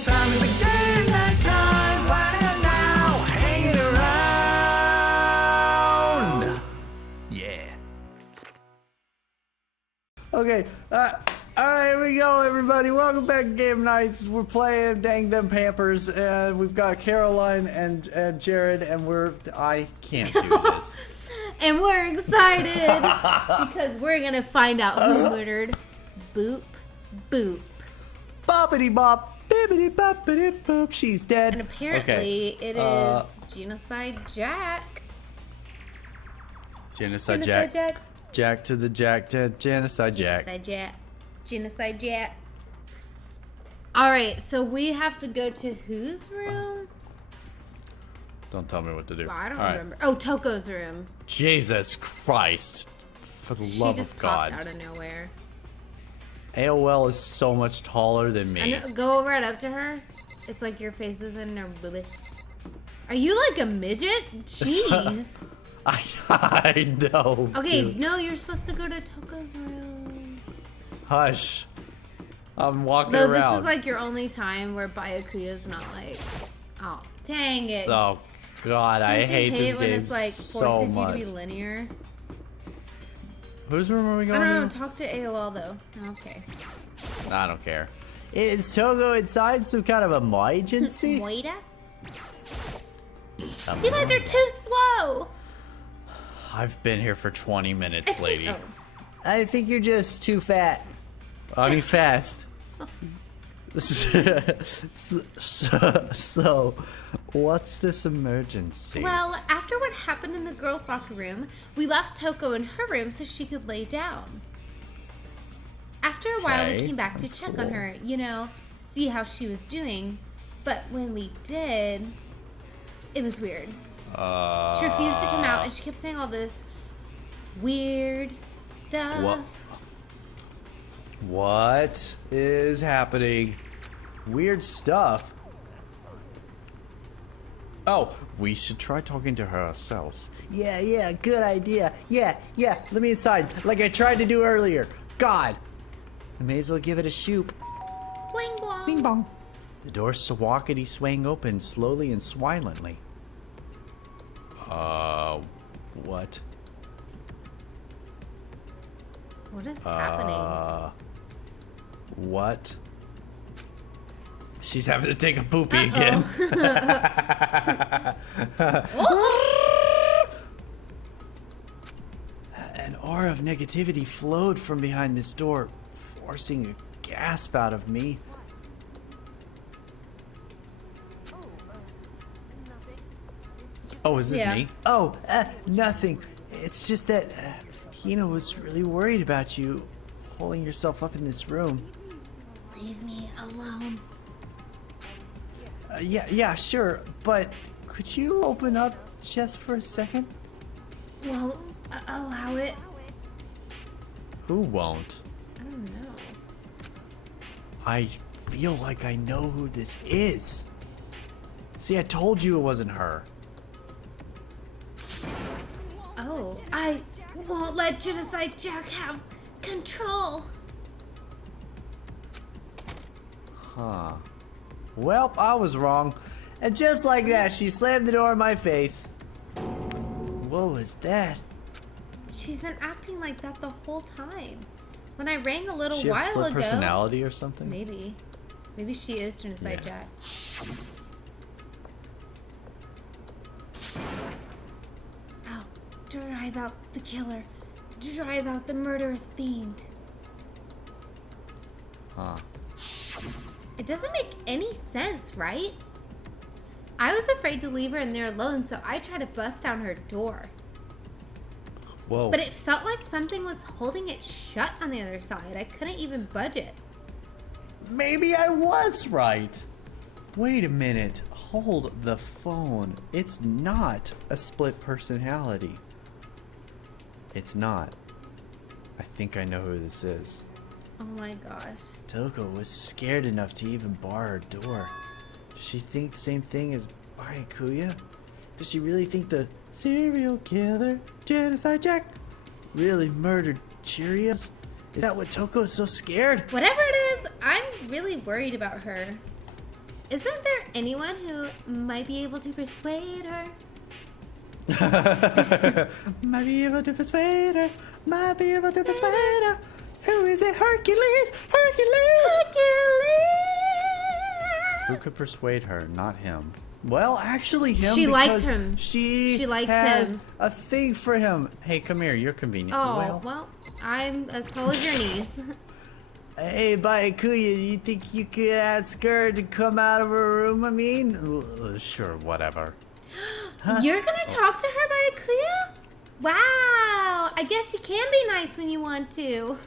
night time is a game night time. Winding up now, hanging around. Yeah. Okay, alright, here we go, everybody. Welcome back to Game Nights. We're playing Dang Them Pampers, and we've got Caroline and Jared, and I can't do this. And we're excited because we're gonna find out who murdered Boop Boop. Boppity bop, bibbity boppity boop, she's dead. And apparently it is Genocide Jack. Genocide Jack. Jack to the Jack to Genocide Jack. Genocide Jack. Genocide Jack. Alright, so we have to go to whose room? Don't tell me what to do. Well, I don't remember. Oh, Toko's room. Jesus Christ. For the love of God. She just popped out of nowhere. AOL is so much taller than me. Go right up to her. It's like your face is in her boobies. Are you like a midget? Jeez. I know. Okay, dude. No, you're supposed to go to Toko's room. Hush. I'm walking around. No, this is like your only time where Byakuya's not like, oh, dang it. Oh, God, I hate this when game it's like so forces much. you to be linear? Whose room are we going I don't know, to? talk to AOL though. Okay. I don't care. Is Togo inside some kind of emergency? Moida? You guys are too slow! I've been here for 20 minutes, lady. Oh. I think you're just too fat. I mean, fast. So, what's this emergency? Well, after what happened in the girls' locker room, we left Toko in her room so she could lay down. After a while, we came back to check on her, you know, see how she was doing. But when we did, it was weird. She refused to come out, and she kept saying all this weird stuff. What is happening? Weird stuff. Oh, we should try talking to her ourselves. Yeah, good idea. Yeah, let me inside, like I tried to do earlier. God. I may as well give it a shoot. Bling blong. Bing bong. The door swackety swang open slowly and silently. What? What is happening? What? She's having to take a poopy again. An aura of negativity flowed from behind this door, forcing a gasp out of me. Oh, is this me? Oh, nothing. It's just that Hina was really worried about you holding yourself up in this room. Leave me alone. Yeah, sure. But could you open up just for a second? Won't allow it. Who won't? I don't know. I feel like I know who this is. See, I told you it wasn't her. Oh, I won't let Genocide Jack have control. Huh. Well, I was wrong. And just like that, she slammed the door in my face. What was that? She's been acting like that the whole time. When I rang a little She while have split ago. personality or something? Maybe. Maybe she is Genocide Jack. Oh, drive out the killer. Drive out the murderous fiend. Huh. It doesn't make any sense, right? I was afraid to leave her in there alone, so I tried to bust down her door. Whoa. But it felt like something was holding it shut on the other side. I couldn't even budge it. Maybe I was right. Wait a minute. Hold the phone. It's not a split personality. It's not. I think I know who this is. Oh my gosh. Toko was scared enough to even bar her door. Does she think the same thing as Byakuya? Does she really think the serial killer, Genocide Jack, really murdered Cheerios? Is that what Toko is so scared? Whatever it is, I'm really worried about her. Isn't there anyone who might be able to persuade her? Might be able to persuade her. Might be able to persuade her. Who is it? Hercules! Hercules! Who could persuade her? Not him. Well, actually him. She likes because him. She likes has him. a thing for him. Hey, come here. You're convenient. Oh, well, I'm as tall as your knees. Hey, Byakuya, you think you could ask her to come out of her room? I mean, sure, whatever. You're gonna talk to her, Byakuya? Wow, I guess you can be nice when you want to.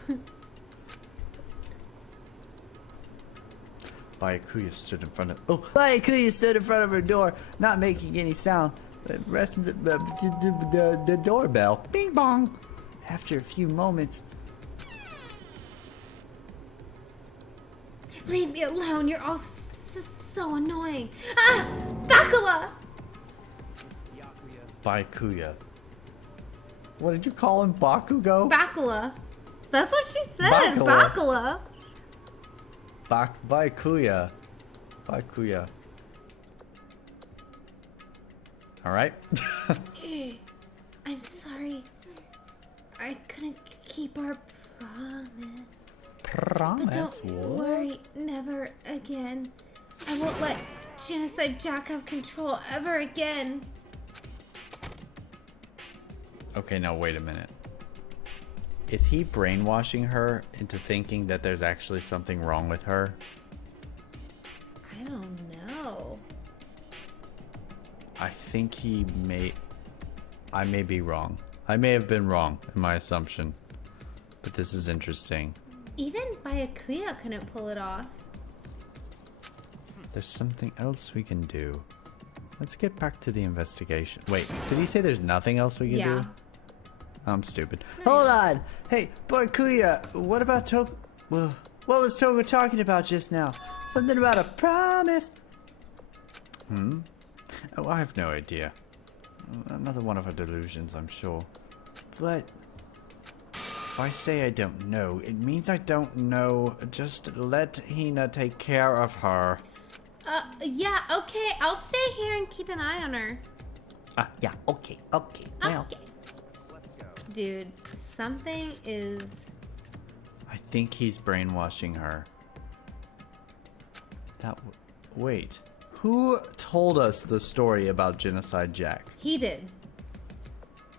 Byakuya stood in front of. Oh, Byakuya stood in front of her door, not making any sound, but resting the doorbell. Bing bong. After a few moments. Leave me alone. You're all so annoying. Ah, Bakula. Byakuya. What did you call him? Bakugo? Bakula. That's what she said. Bakula. Bakula. Byakuya. Byakuya. Alright. I'm sorry. I couldn't keep our promise. But don't worry, never again. I won't let Genocide Jack have control ever again. Okay, now wait a minute. Is he brainwashing her into thinking that there's actually something wrong with her? I don't know. I think he may... I may be wrong. I may have been wrong in my assumption. But this is interesting. Even Byakuya couldn't pull it off. There's something else we can do. Let's get back to the investigation. Wait, did he say there's nothing else we can do? I'm stupid. Hold on! Hey, Byakuya, what about Toko? What was Toko talking about just now? Something about a promise? Oh, I have no idea. Another one of her delusions, I'm sure. But... if I say I don't know, it means I don't know. Just let Hina take care of her. Yeah, okay. I'll stay here and keep an eye on her. Yeah, okay. Well. Okay. Dude, something is... I think he's brainwashing her. Wait. Who told us the story about Genocide Jack? He did.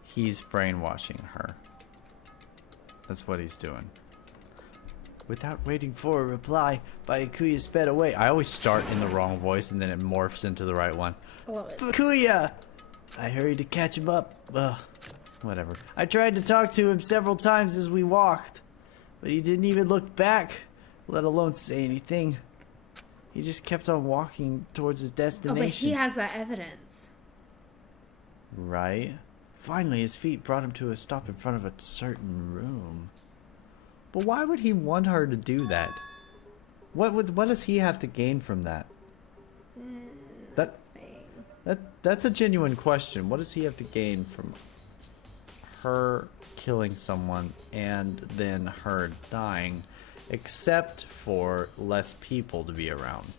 He's brainwashing her. That's what he's doing. Without waiting for a reply, Byakuya sped away. I always start in the wrong voice and then it morphs into the right one. I love it. Byakuya! I hurried to catch him up. Ugh. Whatever. I tried to talk to him several times as we walked, but he didn't even look back, let alone say anything. He just kept on walking towards his destination. Oh, but he has that evidence. Right? Finally, his feet brought him to a stop in front of a certain room. But why would he want her to do that? What does he have to gain from that? That's a genuine question. What does he have to gain from her killing someone and then her dying, except for less people to be around?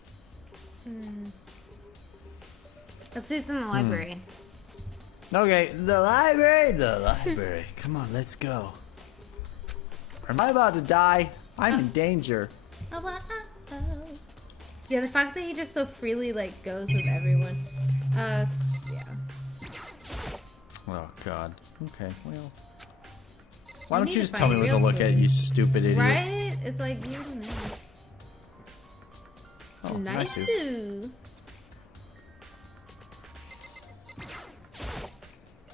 Let's do this in the library. Okay, the library. Come on, let's go. Am I about to die? I'm in danger. Yeah, the fact that he just so freely like goes with everyone. Yeah. Oh God. Okay, well. Why We don't need you to just tell me find what to real look at, you stupid idiot? Right? It's like you don't know. Oh, Nice.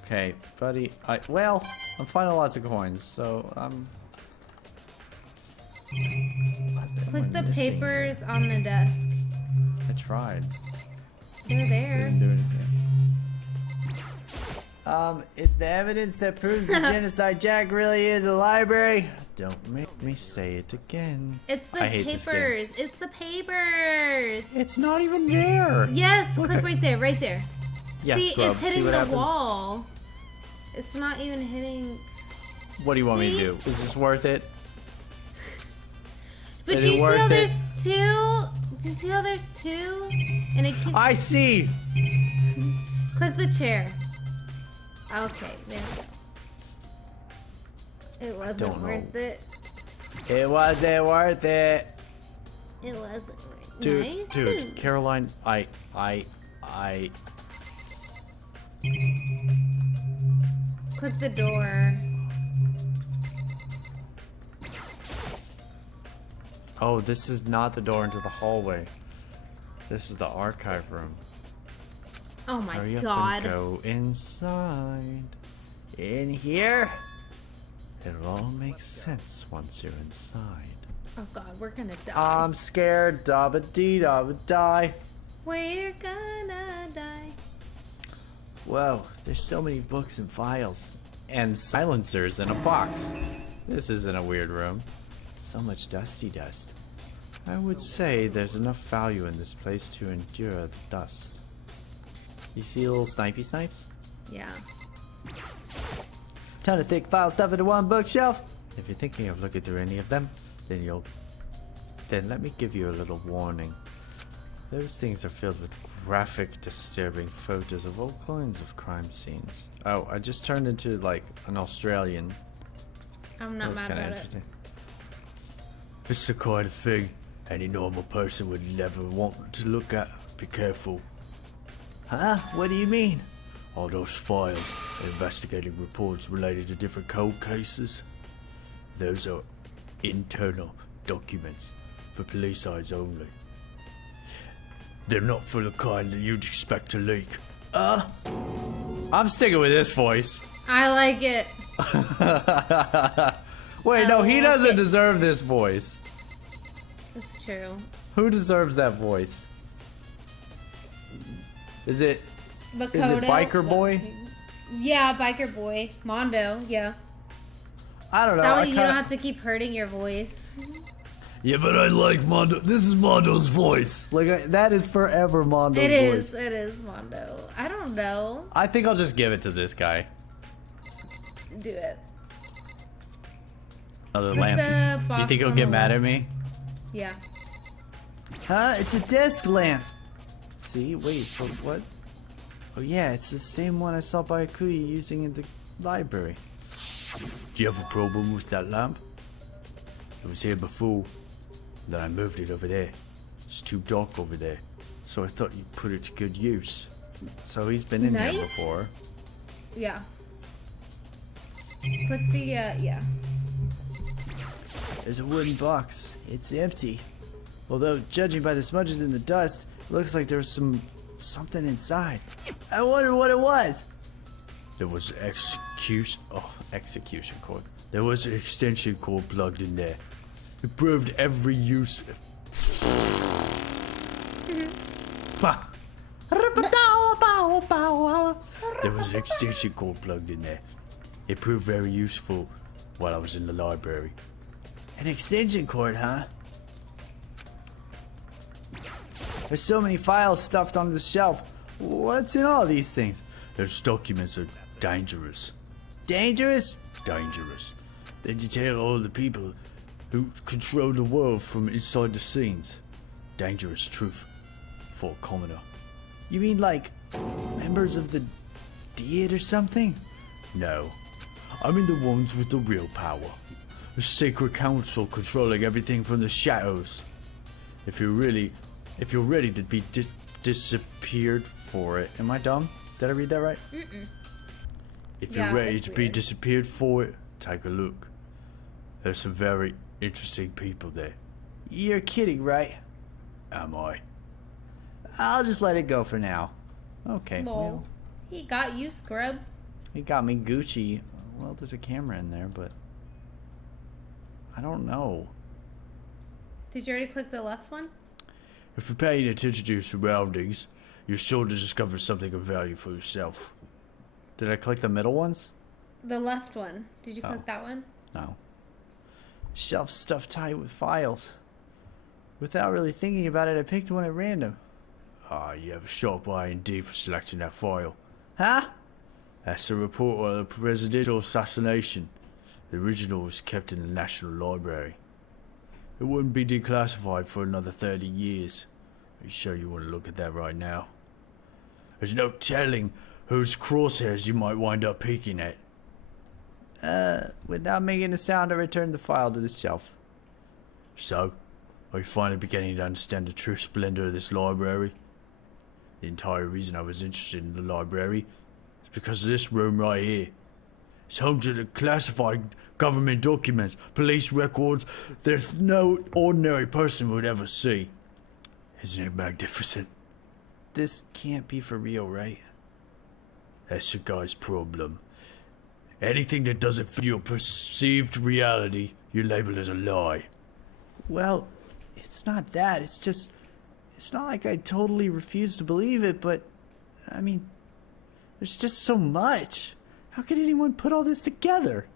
Okay, buddy. Well, I'm finding lots of coins, so Click the papers on the desk. I tried. They're there. Didn't do anything. It's the evidence that proves the Genocide Jack really is the library. Don't make me say it again. It's the I hate this game. papers. It's the papers. It's not even there. Yes, Look click at- right there, right there. Yeah, See, scrub. it's See hitting what the happens? wall. It's not even hitting. What do you want me to See? do? Is this worth it? But Is do it you see worth how it? there's two Do you see how there's two? And it keeps... I see! Click the chair. Okay, there we go. It wasn't worth it. It wasn't worth it. It wasn't worth it. Dude, Nice. dude, Caroline, I... Click the door. Oh, this is not the door into the hallway. This is the archive room. Oh my Hurry up god. and go inside. In here? It'll all make sense once you're inside. Oh god, we're gonna die. I'm scared, dabba dee dabba die. We're gonna die. Whoa, there's so many books and files. And silencers in a box. This isn't a weird room. So much dusty dust. I would say there's enough value in this place to endure the dust. You see little snipey snipes? Yeah. Ton of thick file stuff into one bookshelf. If you're thinking of looking through any of them, then let me give you a little warning. Those things are filled with graphic, disturbing photos of all kinds of crime scenes. Oh, I just turned into like an Australian. I'm not mad about it. This is the kind of thing any normal person would never want to look at. Be careful. Huh? What do you mean? All those files, investigating reports related to different cold cases. Those are internal documents for police eyes only. They're not for the kind that you'd expect to leak. I'm sticking with this voice. I like it. Wait, no, he doesn't deserve this voice. It's true. Who deserves that voice? Is it Makoto, Biker Boy? Yeah, Biker Boy. Mondo, yeah. I don't know. That way you don't have to keep hurting your voice. Yeah, but I like Mondo. This is Mondo's voice. Like, that is forever Mondo's voice. It is Mondo. I don't know. I think I'll just give it to this guy. Do it. Another Put lamp. the You box think he'll on get the mad left. at me? Yeah. Huh? It's a desk lamp. See? Wait, for what? Oh yeah, it's the same one I saw Byakuya using in the library. Do you have a problem with that lamp? It was here before. Then I moved it over there. It's too dark over there. So I thought you'd put it to good use. So he's been in here before. Yeah. Click the, yeah. There's a wooden box. It's empty. Although, judging by the smudges in the dust, it looks like there's something inside. I wonder what it was. There was execution cord. There was an extension cord plugged in there. It proved every use. There was an extension cord plugged in there. It proved very useful while I was in the library. An extension cord, huh? There's so many files stuffed on the shelf. What's in all these things? Those documents are dangerous. Dangerous? Dangerous. They detail all the people who control the world from inside the scenes. Dangerous truth for a commoner. You mean like members of the Diet or something? No. I mean the ones with the real power. The sacred council controlling everything from the shadows. If you're ready to be disappeared for it. Am I dumb? Did I read that right? Mm-mm. If you're ready to be disappeared for it, take a look. There's some very interesting people there. You're kidding, right? Am I? I'll just let it go for now. Okay. Lol. Well, He got you, scrub. he got me Gucci. Well, there's a camera in there, but I don't know. Did you already click the left one? If you're paying attention to your surroundings, you're sure to discover something of value for yourself. Did I click the middle ones? The left one. Did you click that one? No. Shelf stuffed tight with files. Without really thinking about it, I picked one at random. Ah, you have a sharp eye indeed for selecting that file. Huh? That's a report on the presidential assassination. The original was kept in the National Library. It wouldn't be declassified for another 30 years. You sure you want to look at that right now? There's no telling whose crosshairs you might wind up peeking at. Without making a sound, I returned the file to the shelf. So, are you finally beginning to understand the true splendor of this library? The entire reason I was interested in the library is because of this room right here. It's home to the classified government documents, police records that no ordinary person would ever see. Isn't it magnificent? This can't be for real, right? That's your guy's problem. Anything that doesn't fit your perceived reality, you label as a lie. Well, it's not that. It's not like I totally refuse to believe it, but, I mean, there's just so much. How could anyone put all this together?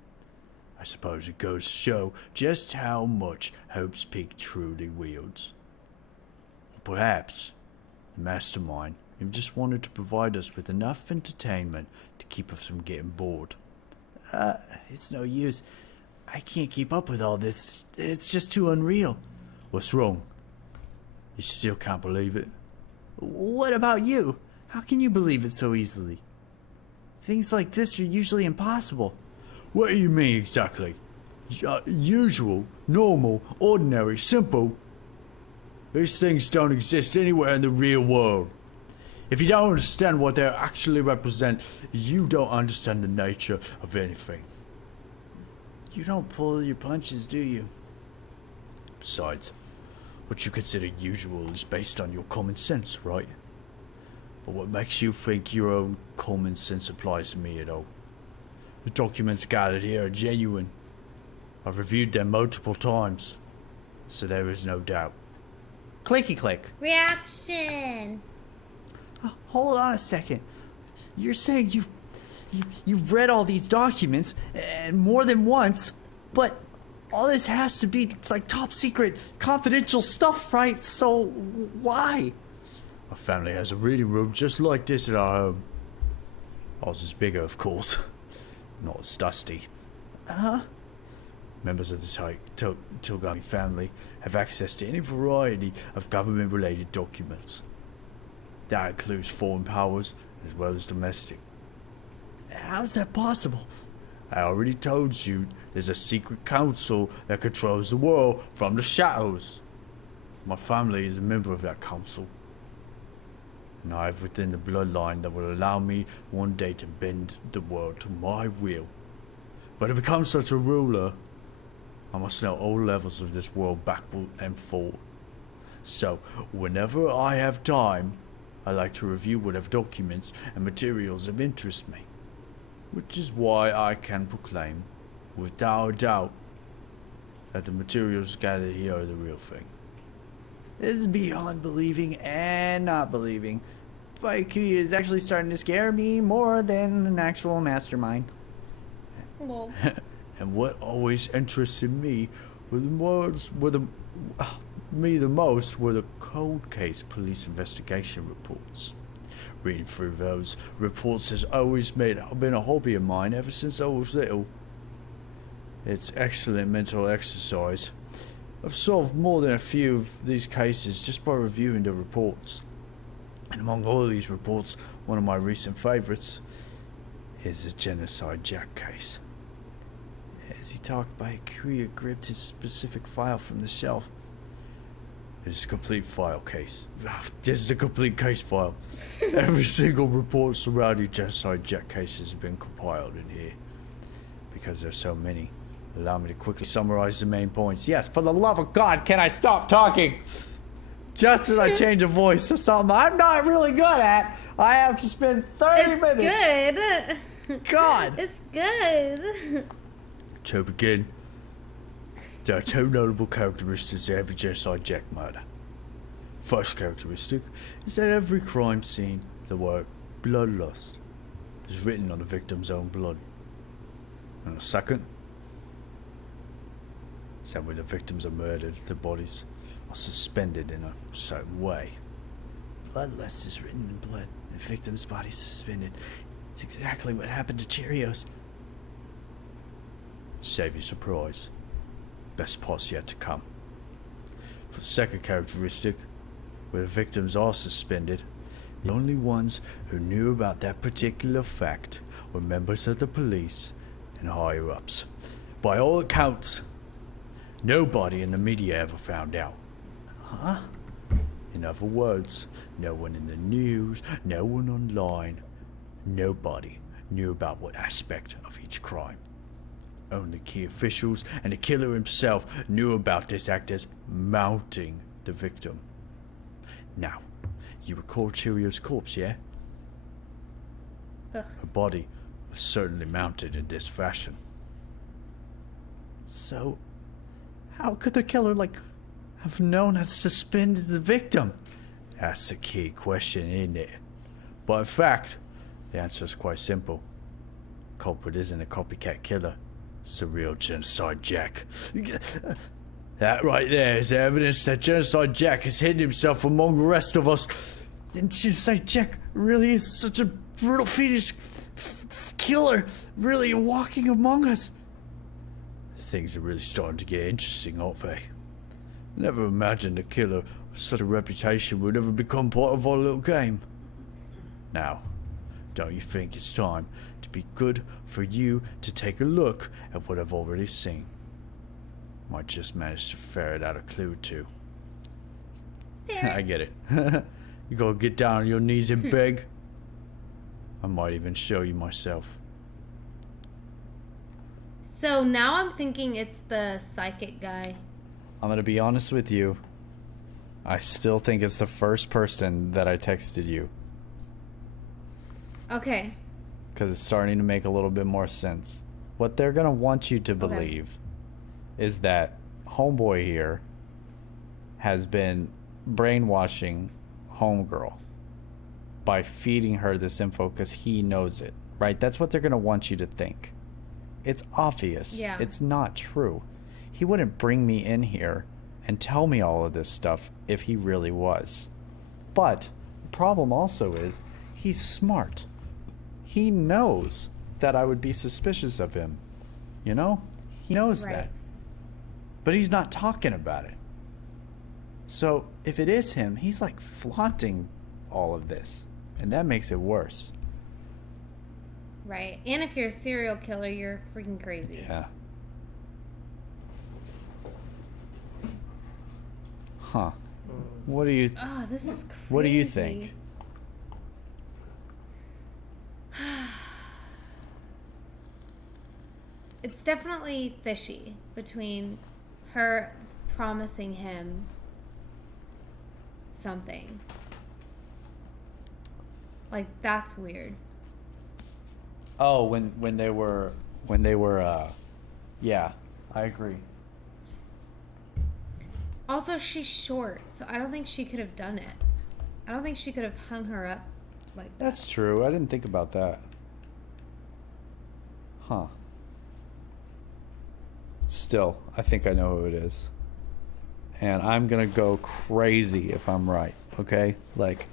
I suppose it goes to show just how much Hope's Peak truly wields. Or perhaps the mastermind just wanted to provide us with enough entertainment to keep us from getting bored. It's no use. I can't keep up with all this. It's just too unreal. What's wrong? You still can't believe it? What about you? How can you believe it so easily? Things like this are usually impossible. What do you mean exactly? Usual, normal, ordinary, simple. These things don't exist anywhere in the real world. If you don't understand what they actually represent, you don't understand the nature of anything. You don't pull your punches, do you? Besides, what you consider usual is based on your common sense, right? But what makes you think your own common sense applies to me at all? The documents gathered here are genuine. I've reviewed them multiple times, so there is no doubt. Clicky click. Reaction. Hold on a second. You're saying you've read all these documents and more than once, but all this has to be like top secret, confidential stuff, right? So why? My family has a reading room just like this at our home. Ours is bigger, of course, not as dusty. Members of the Togami family have access to any variety of government-related documents. That includes foreign powers as well as domestic. How's that possible? I already told you there's a secret council that controls the world from the shadows. My family is a member of that council. And I have within the bloodline that will allow me one day to bend the world to my will. But to become such a ruler, I must know all levels of this world backward and forward. So, whenever I have time, I like to review whatever documents and materials of interest me. Which is why I can proclaim, without a doubt, that the materials gathered here are the real thing. This is beyond believing and not believing. Baikuya is actually starting to scare me more than an actual mastermind. Well, And what always interested me were the most were the cold case police investigation reports. Reading through those reports has always been a hobby of mine ever since I was little. It's excellent mental exercise. I've solved more than a few of these cases just by reviewing the reports. And among all these reports, one of my recent favourites is the Genocide Jack case. As he talked, Baikuya gripped his specific file from the shelf. It's a complete file case. This is a complete case file. Every single report surrounding Genocide Jack cases has been compiled in here. Because there's so many, allow me to quickly summarize the main points. Yes, for the love of God, can I stop talking? Just as I change a voice to something I'm not really good at, I have to spend 30 minutes. It's good. God. It's good. To begin, there are two notable characteristics of every Genocide Jack murder. First characteristic is that every crime scene, the word bloodlust is written on the victim's own blood. And the second is that when the victims are murdered, the bodies are suspended in a certain way. Bloodlust is written in blood. The victim's body suspended. It's exactly what happened to Cheerios. Save your surprise. Best part's yet to come. For the second characteristic, where the victims are suspended. The only ones who knew about that particular fact were members of the police and higher-ups. By all accounts, nobody in the media ever found out. Huh? In other words, no one in the news, no one online, nobody knew about what aspect of each crime. Only key officials and the killer himself knew about this act as mounting the victim. Now, you recall Cheerio's corpse, yeah? Ugh. Her body was certainly mounted in this fashion. So, how could the killer, have known how to suspend the victim? That's the key question, isn't it? But in fact, the answer is quite simple. Culprit isn't a copycat killer. It's a real Genocide Jack. That right there is evidence that Genocide Jack has hidden himself among the rest of us. Then Genocide Jack really is such a brutal fiendish killer, really walking among us. Things are really starting to get interesting, aren't they? Never imagined a killer with such a reputation would ever become part of our little game. Now, don't you think it's time to be good for you to take a look at what I've already seen? Might just manage to ferret out a clue or two. I get it. You gotta get down on your knees and beg. I might even show you myself. So now I'm thinking it's the psychic guy. I'm gonna be honest with you. I still think it's the first person that I texted you. Okay. Because it's starting to make a little bit more sense. What they're gonna want you to believe is that homeboy here has been brainwashing homegirl by feeding her this info because he knows it, right? That's what they're gonna want you to think. It's obvious. Yeah. It's not true. He wouldn't bring me in here and tell me all of this stuff if he really was. But the problem also is he's smart. He knows that I would be suspicious of him. You know? He knows that. But he's not talking about it. So if it is him, he's like flaunting all of this. And that makes it worse. Right. And if you're a serial killer, you're freaking crazy. Yeah. Huh. What do you Oh, this is crazy. What do you think? It's definitely fishy between her promising him something. Like, that's weird. Oh, when they were yeah, I agree. Also, she's short, so I don't think she could have done it. I don't think she could have hung her up like that. That's true. I didn't think about that. Huh. Still, I think I know who it is. And I'm going to go crazy if I'm right, okay? Like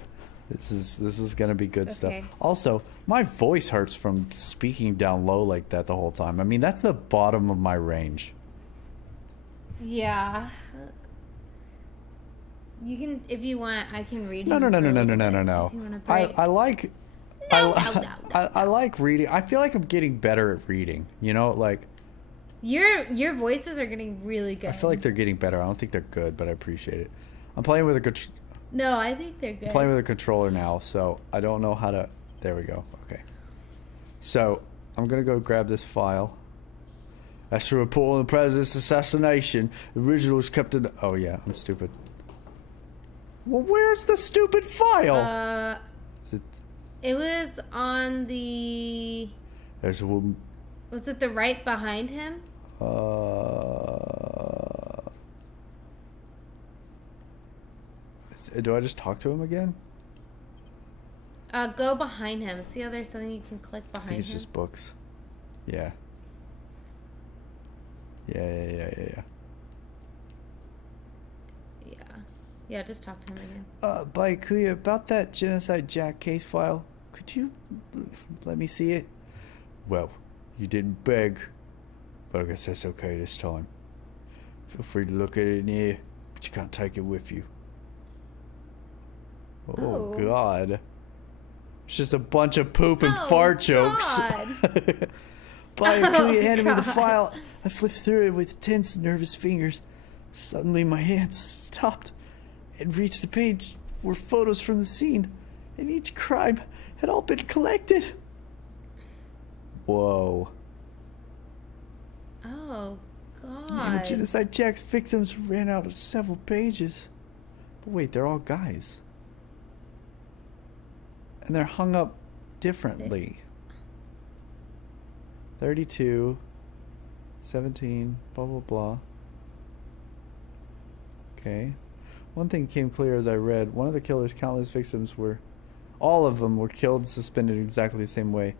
this is going to be good stuff. Okay. Also, my voice hurts from speaking down low like that the whole time. I mean, that's the bottom of my range. Yeah. You can, if you want, I can read. No. If you want to break. I like No. I like reading. I feel like I'm getting better at reading. You know, like Your voices are getting really good. I feel like they're getting better. I don't think they're good, but I appreciate it. I'm playing with a No, I think they're good. playing with a controller now, so I don't know how to. There we go. Okay. So I'm gonna go grab this file. As to report on the president's assassination, the original was kept in. Oh yeah, I'm stupid. Well, where's the stupid file? Is it? It was on the. There's a woman. Was it the right behind him? Do I just talk to him again? Go behind him. See how there's something you can click I behind think it's him? just books. Yeah. Yeah. Yeah, just talk to him again. Baikuya, about that Genocide Jack case file, could you let me see it? Well, you didn't beg, but I guess that's okay this time. Feel free to look at it in here, but you can't take it with you. Oh, Oh. God. It's just a bunch of poop and Oh, fart jokes. God. Quietly Oh, handed me the God. file. I flipped through it with tense, nervous fingers. Suddenly, my hands stopped and reached the page where photos from the scene and each crime had all been collected. Whoa. Oh, And the God. genocide Jack's victims ran out of several pages. But wait, they're all guys. And they're hung up differently. 32, 17, blah, blah, blah. Okay. One thing came clear as I read. One of the killer's countless victims were... All of them were killed and suspended exactly the same way.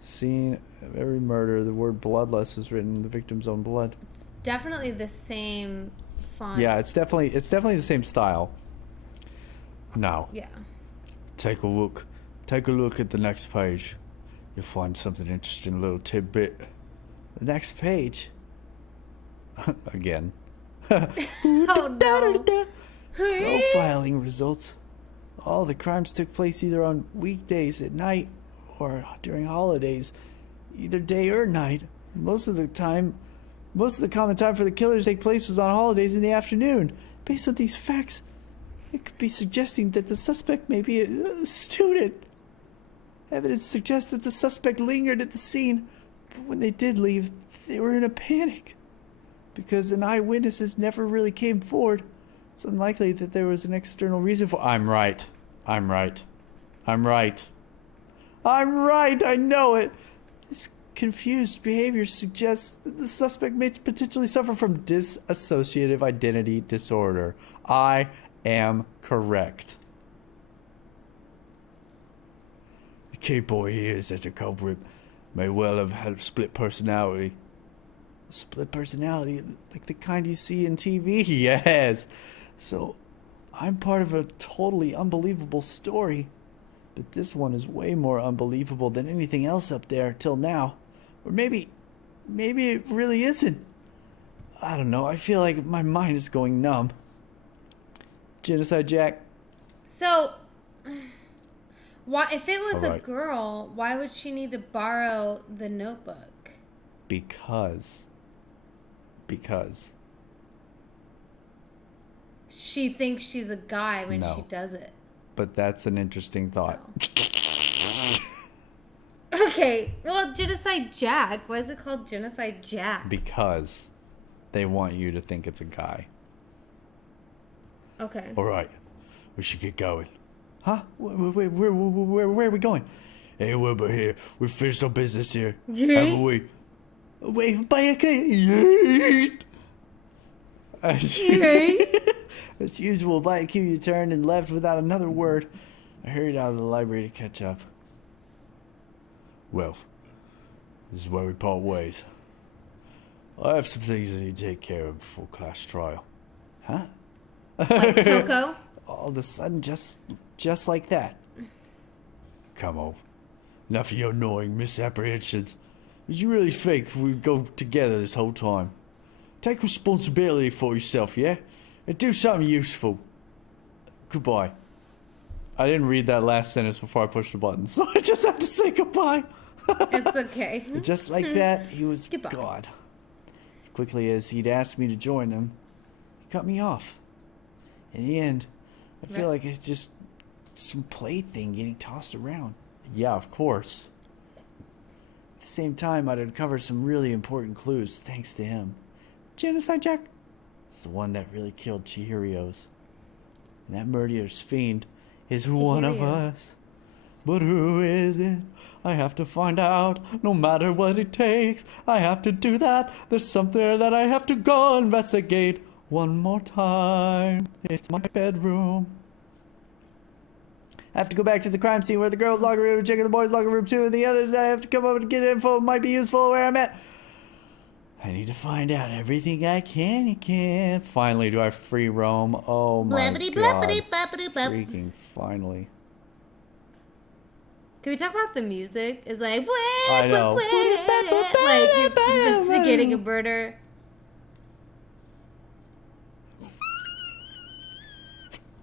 Scene of every murder, the word bloodless was written in the victim's own blood. It's definitely the same font. Yeah, it's definitely the same style. Now, Yeah. Take a look. Take a look at the next page. You'll find something interesting, little tidbit. The next page. Again. Oh, no. Profiling results. All the crimes took place either on weekdays at night or during holidays, either day or night. Most of the common time for the killers to take place was on holidays in the afternoon. Based on these facts, it could be suggesting that the suspect may be a student. Evidence suggests that the suspect lingered at the scene, but when they did leave, they were in a panic. Because an eyewitnesses never really came forward, it's unlikely that there was an external reason for... I'm right. I know it. This confused behavior suggests that the suspect may potentially suffer from dissociative identity disorder. I am correct. The key point here is that the culprit may well have had a split personality. Split personality, like the kind you see in TV. Yes. So, I'm part of a totally unbelievable story. But this one is way more unbelievable than anything else up there till now. Or maybe it really isn't. I don't know. I feel like my mind is going numb. Genocide Jack. So, why, if it was All a right. girl, why would she need to borrow the notebook? Because. She thinks she's a guy when No. she does it. But that's an interesting thought. Okay, well, Genocide Jack. Why is it called Genocide Jack? Because they want you to think it's a guy. Okay. All right, we should get going. Huh? Where are we going? Hey, Wilbur here. We finished our business here. Yeah. Haven't we? Wait, by a yeet. As usual, by a cue, you turned and left without another word. I hurried out of the library to catch up. Well, this is where we part ways. I have some things I need to take care of before class trial. Huh? Like Toko? All of a sudden, just like that. Come on. Enough of your annoying misapprehensions. Did you really think we'd go together this whole time? Take responsibility for yourself, yeah? And do something useful. Goodbye. I didn't read that last sentence before I pushed the button, so I just had to say goodbye. It's okay. Just like that, he was Goodbye. gone. As quickly as he'd asked me to join him, he cut me off. In the end, I feel like it's just some plaything getting tossed around. Yeah, of course. At the same time, I'd uncovered some really important clues thanks to him. Genocide Jack is the one that really killed Chihirio's. And that murderous fiend is one of Chihiro. us. But who is it? I have to find out, no matter what it takes. I have to do that. There's something that I have to go investigate. One more time. It's my bedroom. I have to go back to the crime scene where the girls' locker room, check in the boys' locker room too, and the others. I have to come up and get info. Might be useful where I'm at. I need to find out everything I can. Finally, do I free roam? Oh my Blabbity, god. blabbity, blabbity, blab. Freaking finally. Can we talk about the music? It's like, I know. like you're investigating a murder.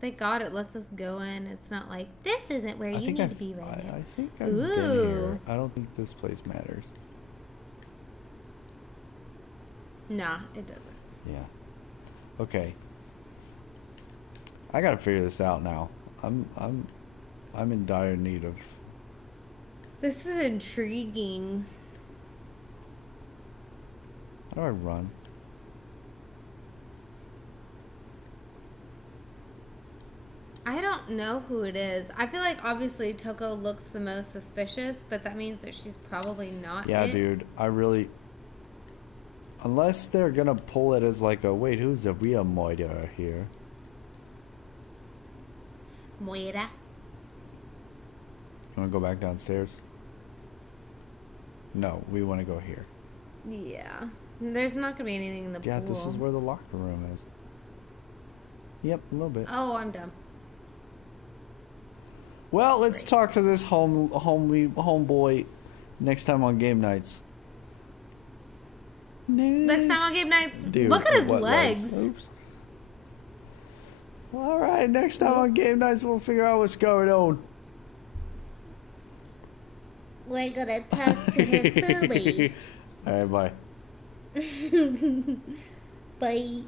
Thank God it lets us go in. It's not like, this isn't where you need to be right now. I think I've been here. I don't think this place matters. Nah, it doesn't. Yeah. Okay. I gotta figure this out now. I'm in dire need of. This is intriguing. How do I run? I don't know who it is. I feel like obviously Toko looks the most suspicious, but that means that she's probably not Yeah, it. dude. I really. Unless they're gonna pull it as like a wait, who's the real murderer here? Moira. You wanna go back downstairs? No, we wanna go here. Yeah. There's not gonna be anything in the Yeah, pool. this is where the locker room is. Yep, a little bit. Oh, I'm dumb. Well, let's Great. talk to this homeboy next time on game nights. Next time on game nights, Dude, look at his what legs. Oops. Well, all right, next time on game nights, we'll figure out what's going on. We're gonna talk to him fully. All right, bye. Bye.